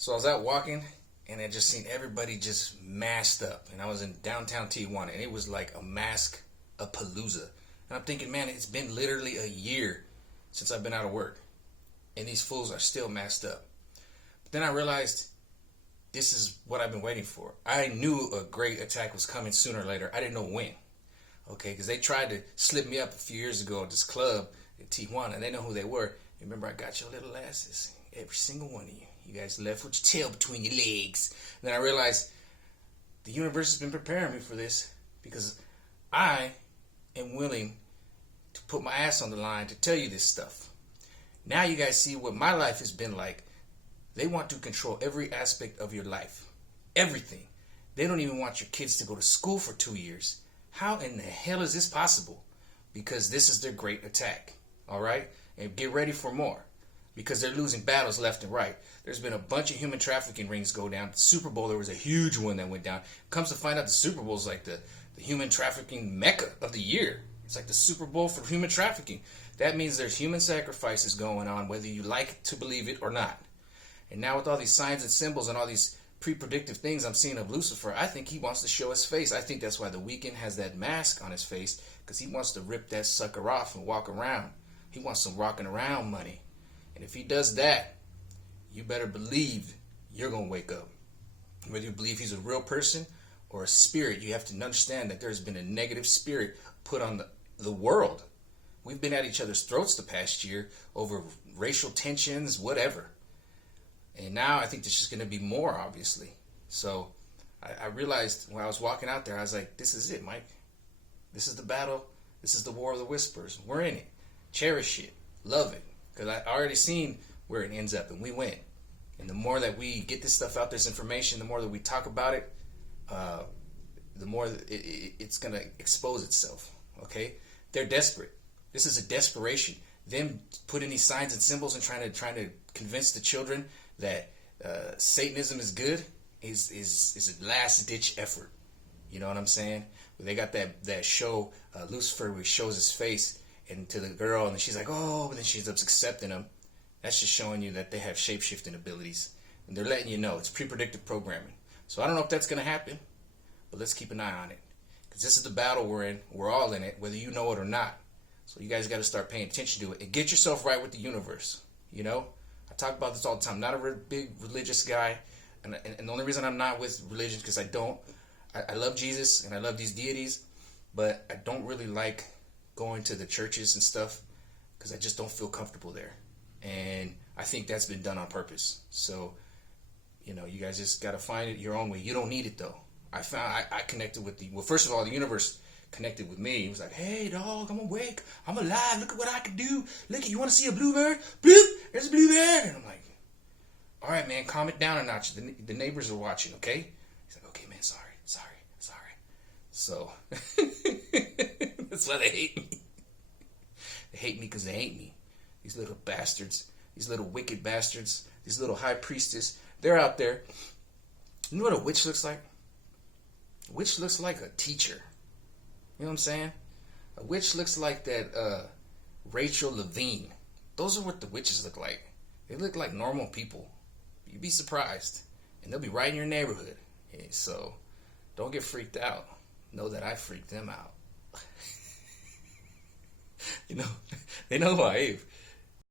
So I was out walking, and I just seen everybody just masked up. And I was in downtown Tijuana, and it was like a mask, a palooza. And I'm thinking, man, it's been literally a year since I've been out of work, and these fools are still masked up. But then I realized this is what I've been waiting for. I knew a great attack was coming sooner or later. I didn't know when. Okay, because they tried to slip me up a few years ago at this club in Tijuana, and they know who they were. Remember, I got your little asses, every single one of you. You guys left with your tail between your legs. And then I realized the universe has been preparing me for this because I am willing to put my ass on the line to tell you this stuff. Now you guys see what my life has been like. They want to control every aspect of your life. Everything. They don't even want your kids to go to school for 2 years. How in the hell is this possible? Because this is their great attack. All right? And get ready for more. Because they're losing battles left and right. There's been a bunch of human trafficking rings go down. The Super Bowl, there was a huge one that went down. Comes to find out the Super Bowl is like the human trafficking mecca of the year. It's like the Super Bowl for human trafficking. That means there's human sacrifices going on, whether you like to believe it or not. And now with all these signs and symbols and all these pre-predictive things I'm seeing of Lucifer, I think he wants to show his face. I think that's why the Weeknd has that mask on his face, because he wants to rip that sucker off and walk around. He wants some rocking around money. And if he does that, you better believe you're going to wake up. Whether you believe he's a real person or a spirit, you have to understand that there's been a negative spirit put on the world. We've been at each other's throats the past year over racial tensions, whatever. And now I think there's just going to be more, obviously. So I realized when I was walking out there, I was like, this is it, Mike. This is the battle. This is the war of the whispers. We're in it. Cherish it. Love it. Because I already seen where it ends up, and we win. And the more that we get this stuff out, this information, the more that we talk about it, the more it's going to expose itself. Okay? They're desperate. This is a desperation. Them putting these signs and symbols and trying to convince the children that Satanism is good is a last ditch effort. You know what I'm saying? They got that show Lucifer where he shows his face and to the girl, and she's like, oh, and then she ends up accepting him. That's just showing you that they have shape-shifting abilities, and they're letting you know it's pre-predictive programming. So I don't know if that's going to happen, but let's keep an eye on it, because this is the battle we're in. We're all in it, whether you know it or not. So you guys got to start paying attention to it and get yourself right with the universe. You know, I talk about this all the time. Not a big religious guy, and the only reason I'm not with religion is because I love Jesus and I love these deities, but I don't really like going to the churches and stuff because I just don't feel comfortable there. And I think that's been done on purpose. So, you know, you guys just got to find it your own way. You don't need it, though. I connected with well, first of all, the universe connected with me. He was like, hey, dog, I'm awake. I'm alive. Look at what I can do. Look, you want to see a bluebird? Bloop, there's a bluebird. And I'm like, all right, man, calm it down a notch. The neighbors are watching, okay? He's like, okay, man, sorry. So, that's why they hate me. They hate me because they hate me. These little bastards, these little wicked bastards, these little high priestess, they're out there. You know what a witch looks like? A witch looks like a teacher. You know what I'm saying? A witch looks like that Rachel Levine. Those are what the witches look like. They look like normal people. You'd be surprised. And they'll be right in your neighborhood. Okay, so don't get freaked out. Know that I freaked them out. You know, they know who I am.